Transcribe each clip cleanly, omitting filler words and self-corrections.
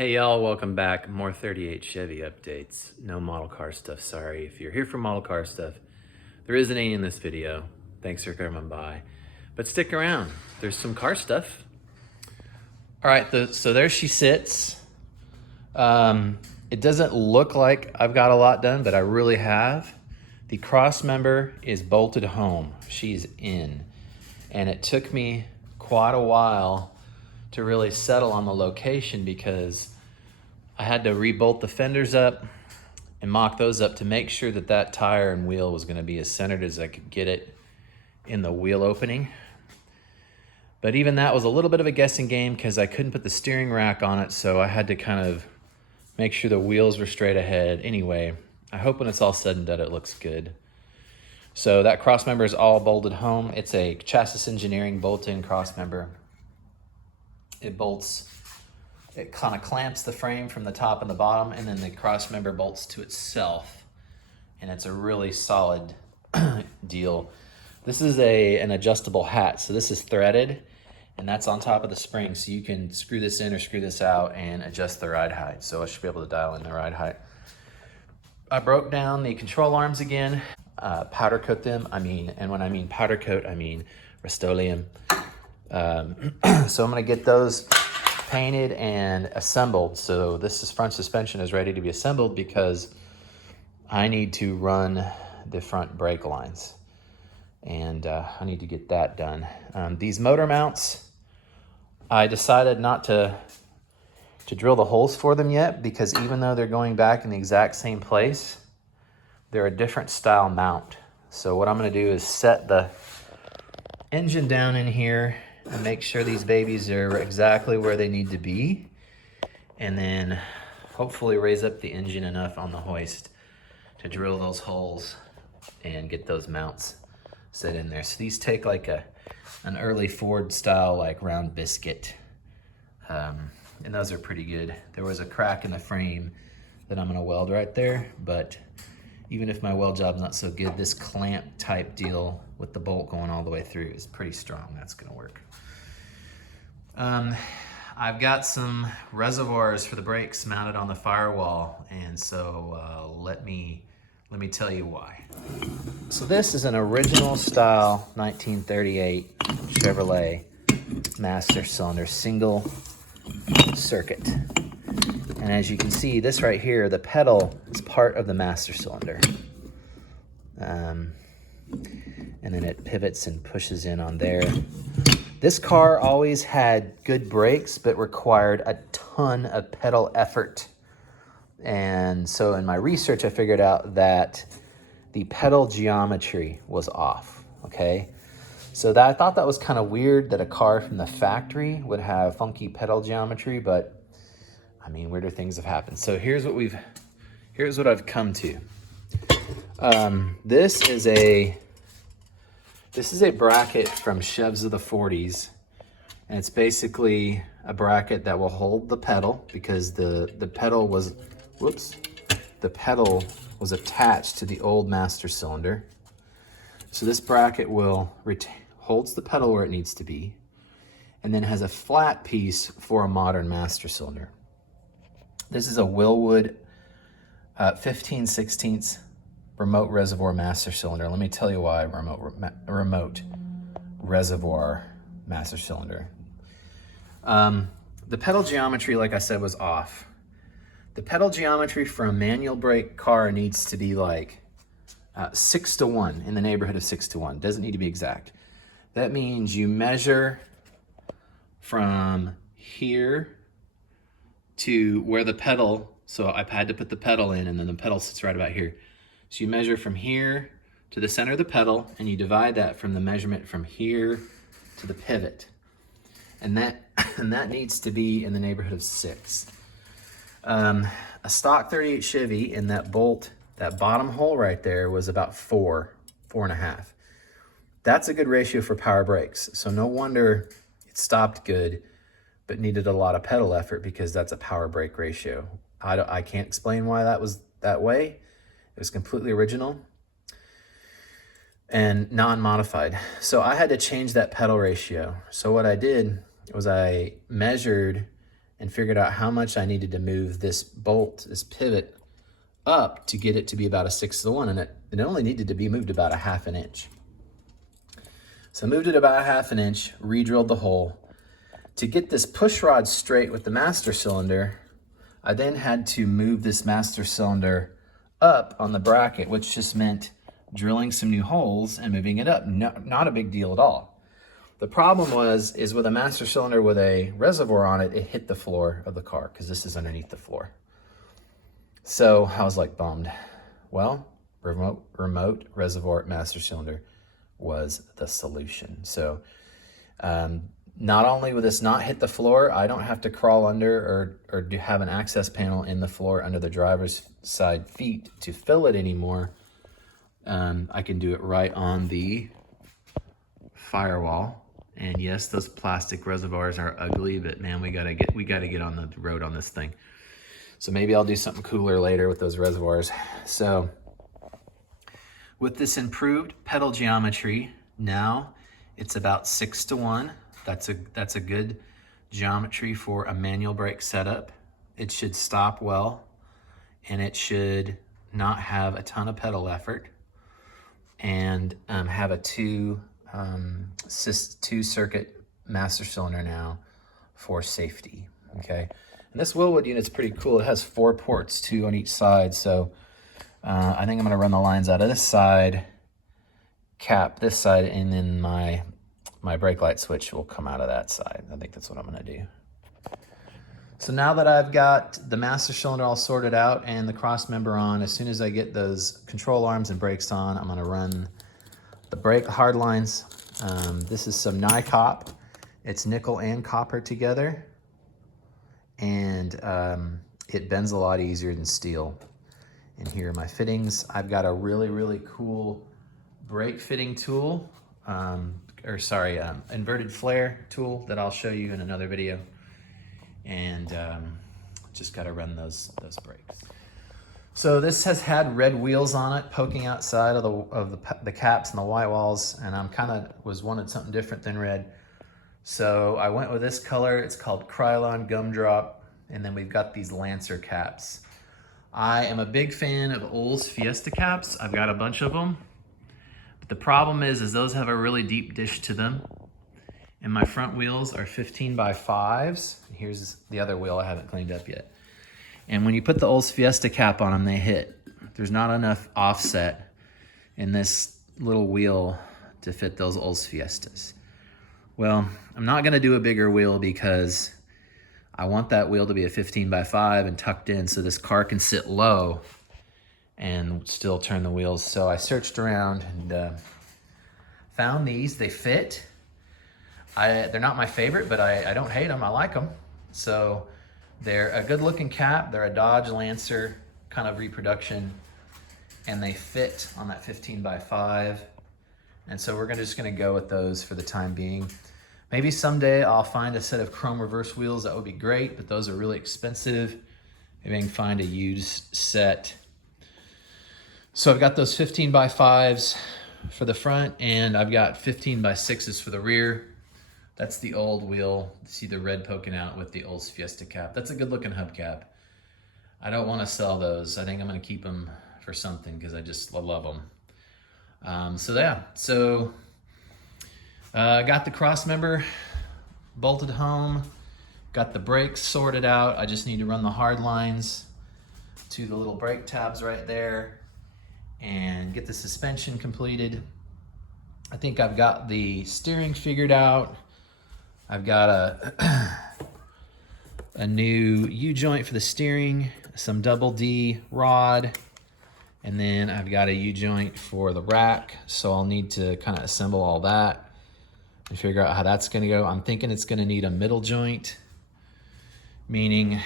Hey y'all, welcome back. More 38 Chevy updates. No model car stuff, sorry. If you're here for model car stuff, there isn't any in this video. Thanks for coming by. But stick around, there's some car stuff. All right, so there she sits. It doesn't look like I've got a lot done, but I really have. The cross member is bolted home. She's in. And it took me quite a while to really settle on the location because I had to re-bolt the fenders up and mock those up to make sure that that tire and wheel was going to be as centered as I could get it in the wheel opening. But even that was a little bit of a guessing game because I couldn't put the steering rack on it, so I had to kind of make sure the wheels were straight ahead. Anyway, I hope when it's all said and done it looks good. So that cross member is all bolted home. It's a Chassis Engineering bolt-in cross member. It kind of clamps the frame from the top and the bottom, and then the cross member bolts to itself. And it's a really solid deal. This is an adjustable hat. So this is threaded, and that's on top of the spring. So you can screw this in or screw this out and adjust the ride height. So I should be able to dial in the ride height. I broke down the control arms again, powder coat them. And when I mean powder coat, I mean Rust-Oleum. So I'm gonna get those painted and assembled. So this front suspension is ready to be assembled because I need to run the front brake lines, and I need to get that done. These motor mounts, I decided not to drill the holes for them yet because even though they're going back in the exact same place, they're a different style mount. So what I'm gonna do is set the engine down in here and make sure these babies are exactly where they need to be, and then hopefully raise up the engine enough on the hoist to drill those holes and get those mounts set in there. So these take like an early Ford style like round biscuit, and those are pretty good. There was a crack in the frame that I'm gonna weld right there, but even if my weld job's not so good, this clamp type deal with the bolt going all the way through is pretty strong. That's gonna work. I've got some reservoirs for the brakes mounted on the firewall, and so let me tell you why. So this is an original style 1938 Chevrolet master cylinder single circuit. And as you can see, this right here, the pedal is part of the master cylinder. And then it pivots and pushes in on there. This car always had good brakes, but required a ton of pedal effort. And so in my research, I figured out that the pedal geometry was off, okay? So I thought that was kind of weird that a car from the factory would have funky pedal geometry, but I mean, weirder things have happened. So here's what I've come to. This is a bracket from Chevs of the 40s, and it's basically a bracket that will hold the pedal because the pedal was attached to the old master cylinder. So this bracket holds the pedal where it needs to be, and then has a flat piece for a modern master cylinder. This is a Wilwood 15/16 remote reservoir master cylinder. Let me tell you why remote reservoir master cylinder. The pedal geometry, like I said, was off. The pedal geometry for a manual brake car needs to be like 6:1, in the neighborhood of 6:1. Doesn't need to be exact. That means you measure from here to where the pedal, so I've had to put the pedal in, and then the pedal sits right about here. So you measure from here to the center of the pedal, and you divide that from the measurement from here to the pivot. And that needs to be in the neighborhood of 6. A stock 38 Chevy in that bolt, that bottom hole right there was about 4.5. That's a good ratio for power brakes. So no wonder it stopped good, but needed a lot of pedal effort because that's a power brake ratio. I can't explain why that was that way. It was completely original and non-modified. So I had to change that pedal ratio. So what I did was I measured and figured out how much I needed to move this bolt, this pivot, up to get it to be about a 6:1, and it only needed to be moved about a 1/2 inch. So I moved it about a 1/2 inch, re-drilled the hole. To get this push rod straight with the master cylinder, I then had to move this master cylinder up on the bracket, which just meant drilling some new holes and moving it up. No, not a big deal at all. The problem is with a master cylinder with a reservoir on it, it hit the floor of the car because this is underneath the floor. So I was like bummed. Well, remote reservoir master cylinder was the solution. So not only will this not hit the floor, I don't have to crawl under or have an access panel in the floor under the driver's side feet to fill it anymore. I can do it right on the firewall. And yes, those plastic reservoirs are ugly, but man, we gotta get on the road on this thing. So maybe I'll do something cooler later with those reservoirs. So with this improved pedal geometry, now it's about 6:1. That's a good geometry for a manual brake setup. It should stop well, and it should not have a ton of pedal effort, and have a two circuit master cylinder now for safety. Okay, and this Wilwood unit's pretty cool. It has 4 ports, 2 on each side. So I think I'm gonna run the lines out of this side, cap this side, and then my brake light switch will come out of that side. I think that's what I'm gonna do. So now that I've got the master cylinder all sorted out and the cross member on, as soon as I get those control arms and brakes on, I'm gonna run the brake hard lines. This is some Nycop. It's nickel and copper together, and it bends a lot easier than steel. And here are my fittings. I've got a really cool brake fitting tool, inverted flare tool that I'll show you in another video. And just got to run those brakes. So this has had red wheels on it poking outside of the caps and the white walls, and I'm wanted something different than red. So I went with this color. It's called Krylon Gumdrop, and then we've got these Lancer caps. I am a big fan of Olds Fiesta caps. I've got a bunch of them. But the problem is those have a really deep dish to them. And my front wheels are 15x5s. Here's the other wheel I haven't cleaned up yet. And when you put the Olds Fiesta cap on them, they hit. There's not enough offset in this little wheel to fit those Olds Fiestas. Well, I'm not gonna do a bigger wheel because I want that wheel to be a 15x5 and tucked in so this car can sit low and still turn the wheels. So I searched around and found these. They fit. They're not my favorite, but I don't hate them. I like them. So they're a good looking cap. They're a Dodge Lancer kind of reproduction, and they fit on that 15x5. And so we're just gonna go with those for the time being. Maybe someday I'll find a set of chrome reverse wheels. That would be great, but those are really expensive. Maybe I can find a used set. So I've got those 15x5s for the front, and I've got 15x6s for the rear. That's the old wheel. See the red poking out with the Olds Fiesta cap. That's a good looking hubcap. I don't want to sell those. I think I'm going to keep them for something because I just love them. So got the cross member bolted home, got the brakes sorted out. I just need to run the hard lines to the little brake tabs right there and get the suspension completed. I think I've got the steering figured out. I've got a new U-joint for the steering, some double D rod, and then I've got a U-joint for the rack. So I'll need to kind of assemble all that and figure out how that's gonna go. I'm thinking it's gonna need a middle joint, meaning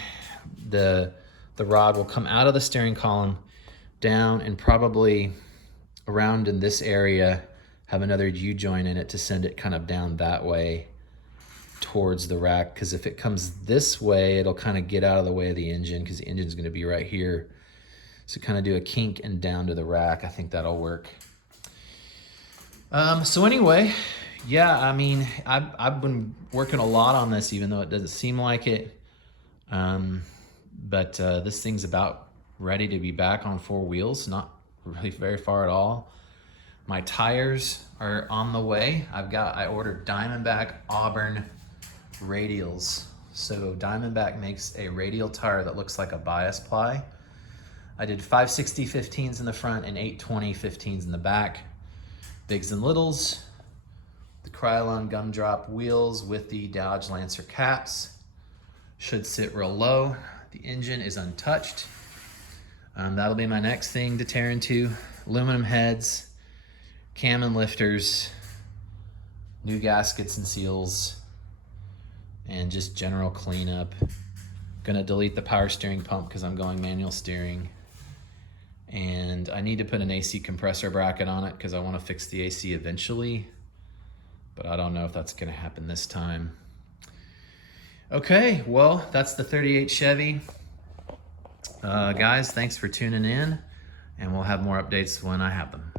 the rod will come out of the steering column down and probably around in this area have another U-joint in it to send it kind of down that way towards the rack, because if it comes this way, it'll kind of get out of the way of the engine because the engine's going to be right here. So kind of do a kink and down to the rack. I think that'll work. So anyway, yeah, I mean, I've been working a lot on this, even though it doesn't seem like it. But this thing's about ready to be back on four wheels, not really very far at all. My tires are on the way. I ordered Diamondback Auburn radials. So Diamondback makes a radial tire that looks like a bias ply. I did 560 15s in the front and 820 15s in the back. Bigs and littles. The Krylon gumdrop wheels with the Dodge Lancer caps. Should sit real low. The engine is untouched. That'll be my next thing to tear into. Aluminum heads, cam and lifters, new gaskets and seals, and just general cleanup. Gonna delete the power steering pump because I'm going manual steering. And I need to put an AC compressor bracket on it because I want to fix the AC eventually, but I don't know if that's gonna happen this time. Okay, well, that's the 38 Chevy. Guys, thanks for tuning in, and we'll have more updates when I have them.